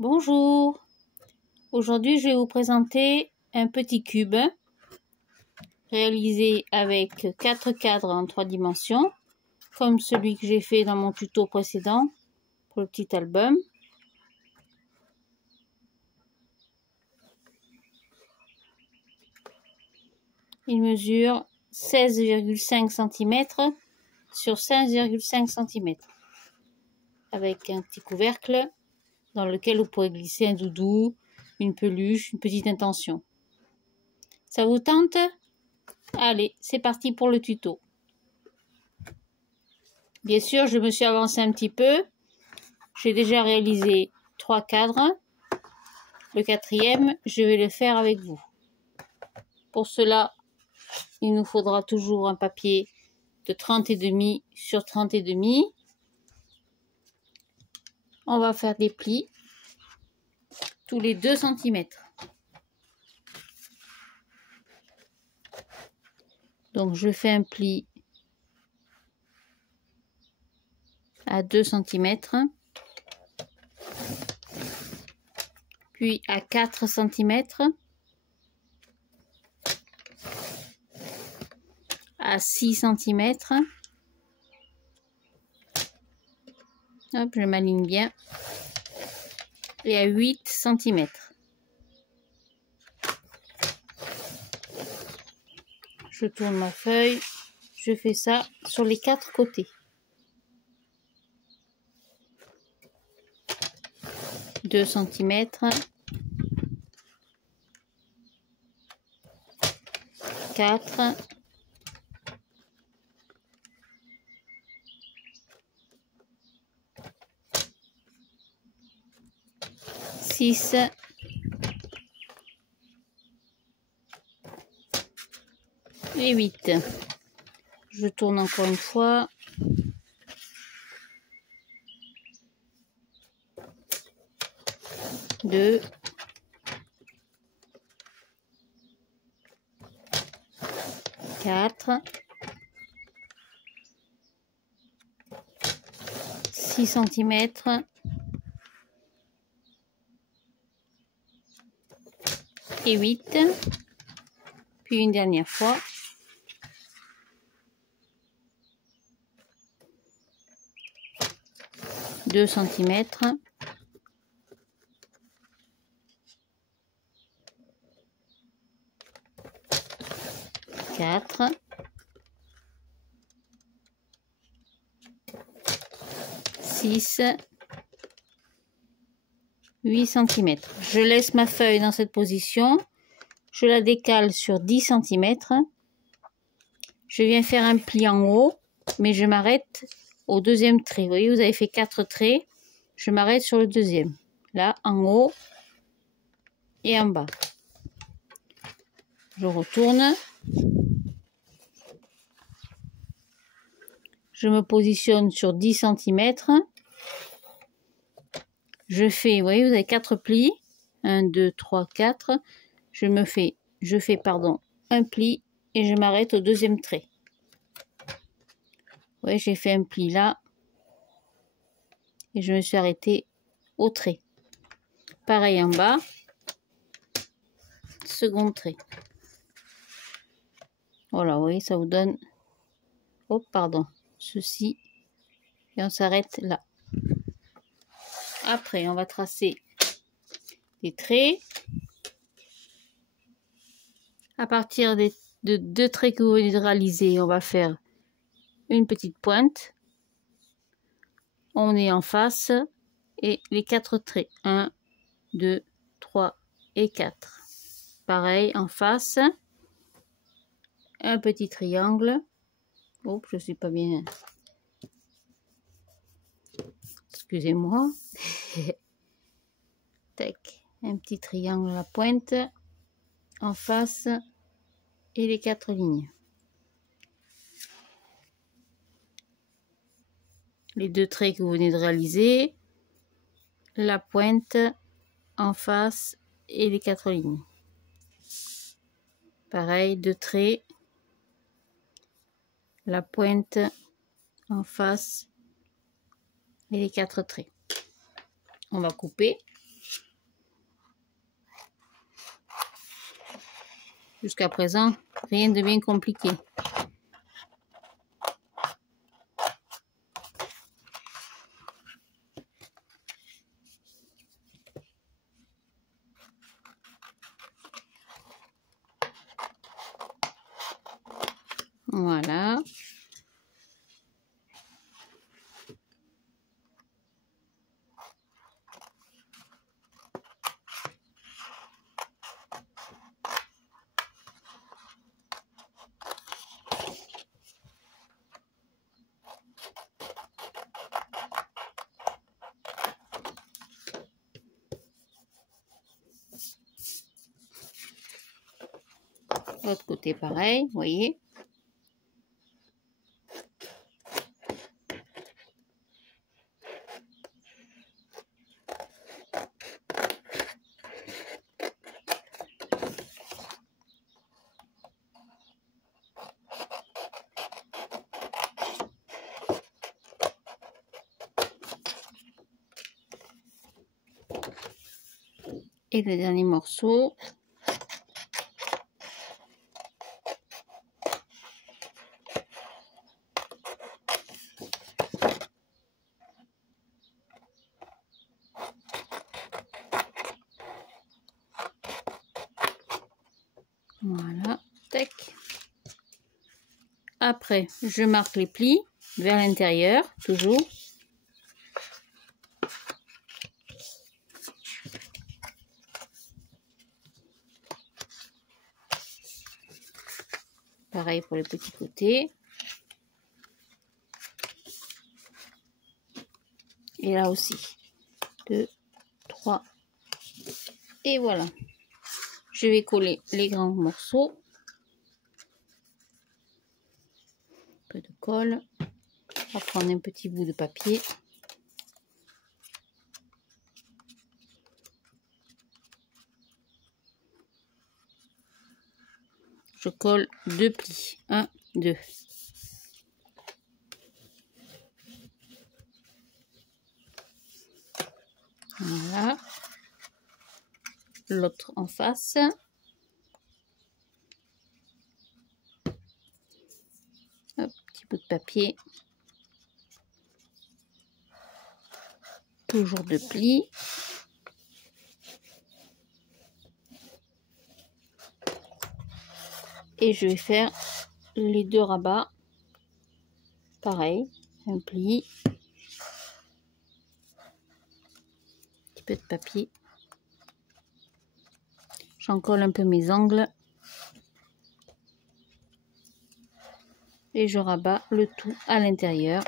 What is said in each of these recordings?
Bonjour, aujourd'hui je vais vous présenter un petit cube réalisé avec 4 cadres en 3 dimensions, comme celui que j'ai fait dans mon tuto précédent pour le petit album. Il mesure 16,5 cm sur 5,5 cm avec un petit couvercle dans lequel vous pourrez glisser un doudou, une peluche, une petite intention. Ça vous tente? Allez, c'est parti pour le tuto. Bien sûr, je me suis avancée un petit peu. J'ai déjà réalisé 3 cadres. Le 4e, je vais le faire avec vous. Pour cela, il nous faudra toujours un papier de 30,5 sur 30,5. On va faire des plis tous les 2 cm. Donc je fais un pli à 2 cm, puis à 4 cm, à 6 cm. Hop, je m'aligne bien. Et à 8 cm. Je tourne ma feuille. Je fais ça sur les 4 côtés. « 2 cm, 4, 6 et 8. Je tourne encore une fois. Deux, 4, 6 cm, et 8, puis une dernière fois. « 2 cm, 4, 6, 8 cm. Je laisse ma feuille dans cette position. Je la décale sur 10 cm. Je viens faire un pli en haut, mais je m'arrête au deuxième trait. Vous voyez, vous avez fait 4 traits. Je m'arrête sur le deuxième. Là, en haut et en bas. Je retourne. Je me positionne sur 10 cm. Je fais, vous voyez, vous avez 4 plis. 1, 2, 3, 4. Je fais un pli et je m'arrête au deuxième trait. Vous voyez, j'ai fait un pli là. Et je me suis arrêtée au trait. Pareil en bas. Second trait. Voilà, vous voyez, ça vous donne... Oh, pardon. Ceci. Et on s'arrête là. Après, on va tracer des traits. À partir de 2 traits que vous venez de réaliser, on va faire une petite pointe. On est en face et les 4 traits. 1, 2, 3 et 4. Pareil, en face. Un petit triangle. Oh, je suis pas bien. Excusez-moi. Tac. Un petit triangle à la pointe. En face. Et les 4 lignes. Les 2 traits que vous venez de réaliser. La pointe en face et les 4 lignes. Pareil, 2 traits. La pointe en face et les 4 traits. On va couper. Jusqu'à présent, rien de bien compliqué. Voilà. L'autre côté pareil, vous voyez. Et le dernier morceau. Voilà, tac. Après, je marque les plis vers l'intérieur, toujours. Pareil pour les petits côtés. Et là aussi. 2, 3. Et voilà. Je vais coller les grands morceaux. Un peu de colle. On va prendre un petit bout de papier. Je colle 2 plis. 1, 2. Voilà. L'autre en face. Hop, petit bout de papier. Toujours 2 plis. Et je vais faire les 2 rabats. Pareil, un pli. Un petit peu de papier. J'en colle un peu mes angles. Et je rabats le tout à l'intérieur.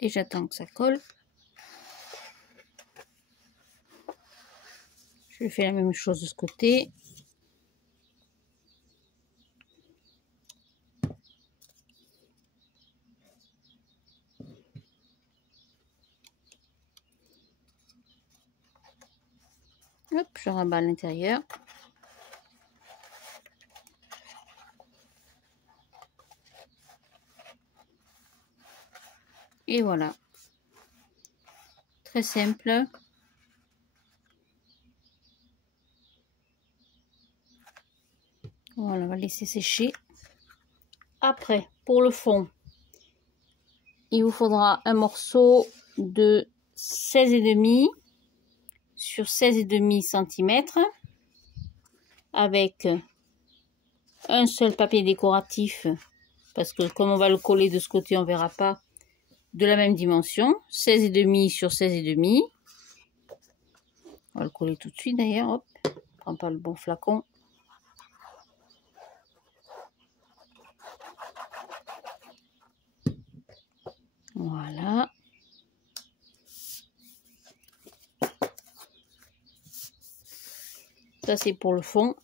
Et j'attends que ça colle. Je fais la même chose de ce côté. Hop, je rabats à l'intérieur. Et voilà. Très simple. Voilà, on va laisser sécher. Après, pour le fond, il vous faudra un morceau de 16,5 sur 16,5 cm avec un seul papier décoratif parce que comme on va le coller de ce côté, on verra pas, de la même dimension, 16,5 sur 16,5. On va le coller tout de suite d'ailleurs. Hop, je prends pas le bon flacon. Voilà. Ça c'est pour le fond.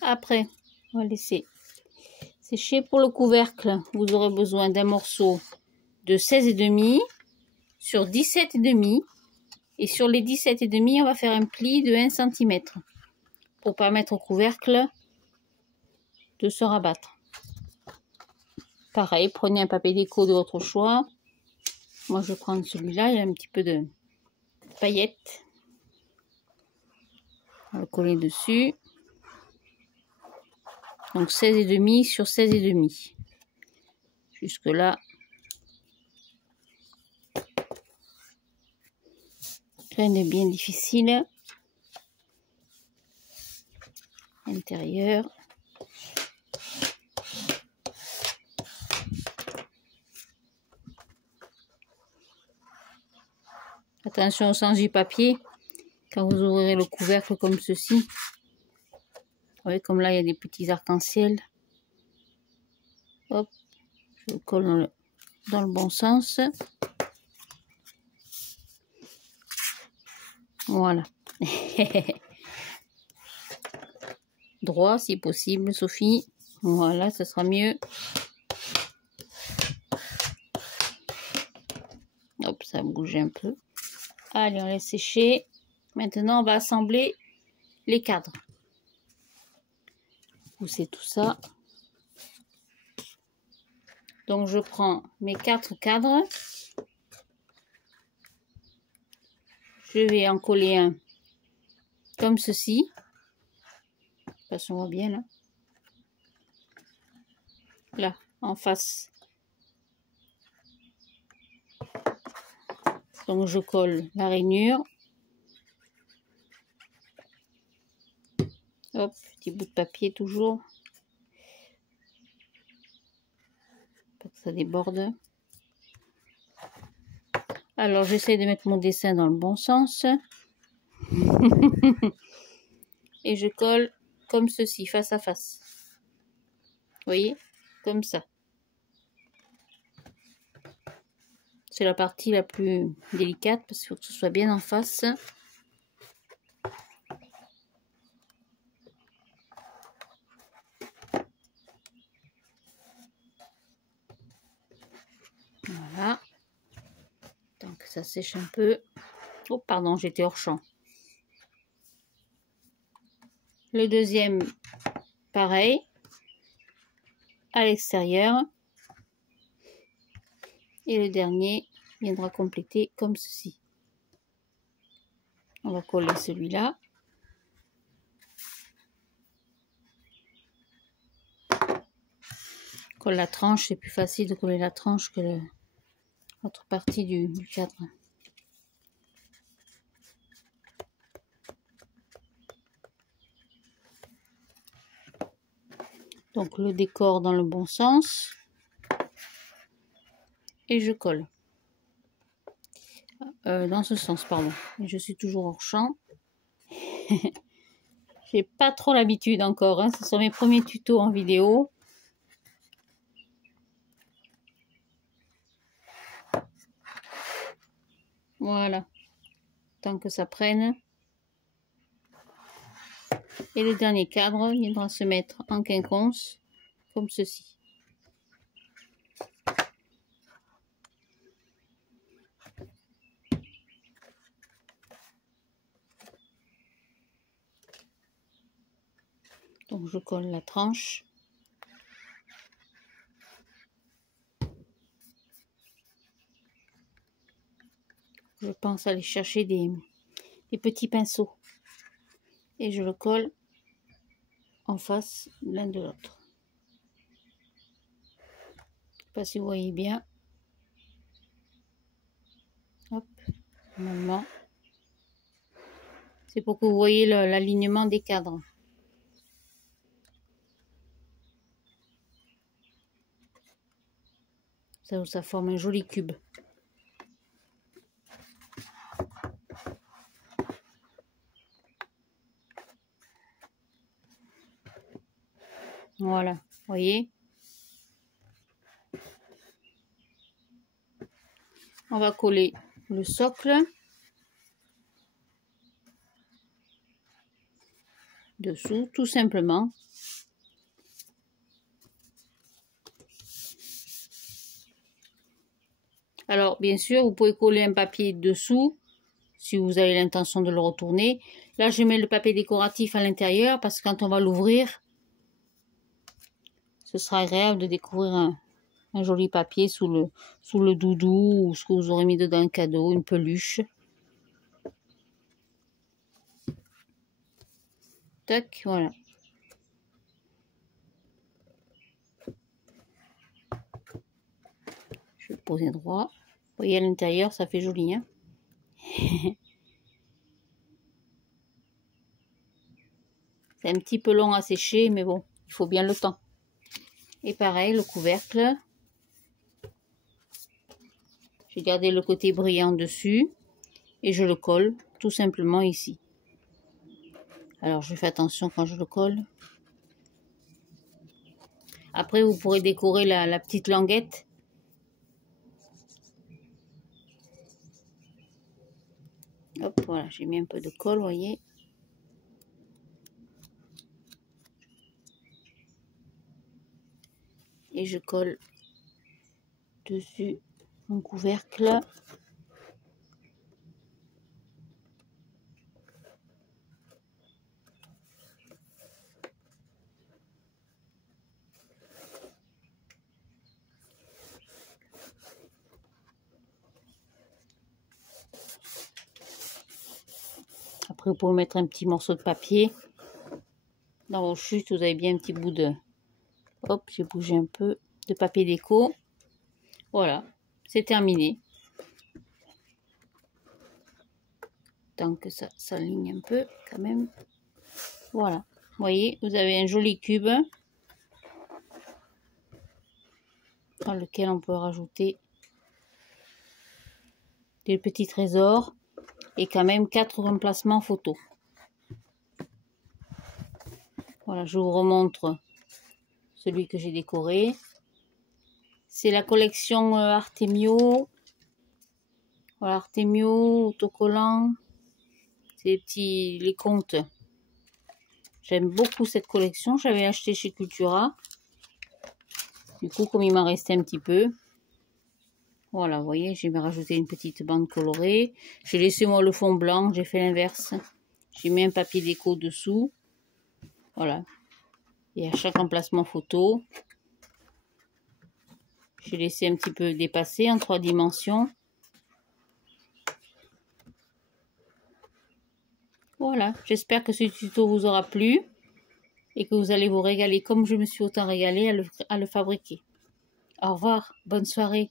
Après, on va laisser sécher. Pour le couvercle, vous aurez besoin d'un morceau de 16,5 sur 17,5. Et sur les 17,5, on va faire un pli de 1 cm pour permettre au couvercle de se rabattre. Pareil, prenez un papier déco de votre choix. Moi, je prends celui-là, il y a un petit peu de paillettes. On va le coller dessus. Donc 16,5 sur 16,5. Jusque là. Rien de bien difficile. Intérieur. Attention au sens du papier. Quand vous ouvrirez le couvercle comme ceci. Vous voyez comme là il y a des petits arcs-en-ciel. Hop. Je le colle dans le bon sens. Voilà. Droit si possible, Sophie. Voilà, ça sera mieux. Hop, ça a bougé un peu. Allez, on laisse sécher. Maintenant, on va assembler les cadres. Pousser tout ça. Donc, je prends mes 4 cadres. Je vais en coller un comme ceci. Ça se voit bien là. Là, en face. Donc, je colle la rainure. Hop, petit bout de papier toujours. Pas que ça déborde. Alors, j'essaie de mettre mon dessin dans le bon sens. Et je colle comme ceci, face à face. Vous voyez? Comme ça. C'est la partie la plus délicate parce qu'il faut que ce soit bien en face. Voilà. Donc ça sèche un peu. Oh pardon, j'étais hors champ. Le deuxième, pareil. À l'extérieur. Et le dernier viendra compléter comme ceci. On va coller celui-là. Colle la tranche, c'est plus facile de coller la tranche que l'autre partie du cadre. Donc le décor dans le bon sens. Et je colle. Dans ce sens, pardon. Et je suis toujours hors champ. J'ai pas trop l'habitude encore. Hein. Ce sont mes premiers tutos en vidéo. Voilà. Tant que ça prenne. Et le dernier cadre viendra se mettre en quinconce, comme ceci. Donc je colle la tranche. Je pense aller chercher des petits pinceaux. Et je le colle en face l'un de l'autre. Je ne sais pas si vous voyez bien. Hop, normalement. C'est pour que vous voyez l'alignement des cadres. Ça forme un joli cube. Voilà, vous voyez. On va coller le socle dessous, tout simplement. Alors, bien sûr, vous pouvez coller un papier dessous, si vous avez l'intention de le retourner. Là, je mets le papier décoratif à l'intérieur, parce que quand on va l'ouvrir, ce sera agréable de découvrir un joli papier sous le doudou ou ce que vous aurez mis dedans un cadeau, une peluche. Tac, voilà. Je vais le poser droit. Vous voyez à l'intérieur, ça fait joli, hein. C'est un petit peu long à sécher, mais bon, il faut bien le temps. Et pareil, le couvercle. J'ai gardé le côté brillant dessus et je le colle tout simplement ici. Alors, je fais attention quand je le colle. Après, vous pourrez décorer la petite languette. Hop, voilà, j'ai mis un peu de colle, vous voyez. Et je colle dessus mon couvercle. Après, vous pouvez mettre un petit morceau de papier. Dans vos chutes, vous avez bien un petit bout de... Hop, j'ai bougé un peu de papier déco. Voilà, c'est terminé. Tant que ça s'aligne un peu, quand même. Voilà, vous voyez, vous avez un joli cube dans lequel on peut rajouter des petits trésors et quand même 4 emplacements photos. Voilà, je vous remontre celui que j'ai décoré. C'est la collection Artemio. Voilà, Artemio, autocollant. C'est les contes. J'aime beaucoup cette collection. J'avais acheté chez Cultura. Du coup, comme il m'en restait un petit peu, voilà, vous voyez, j'ai rajouté une petite bande colorée. J'ai laissé moi le fond blanc, j'ai fait l'inverse. J'ai mis un papier déco dessous. Voilà. Et à chaque emplacement photo, j'ai laissé un petit peu dépasser en 3 dimensions. Voilà, j'espère que ce tuto vous aura plu et que vous allez vous régaler comme je me suis autant régalée à le fabriquer. Au revoir, bonne soirée.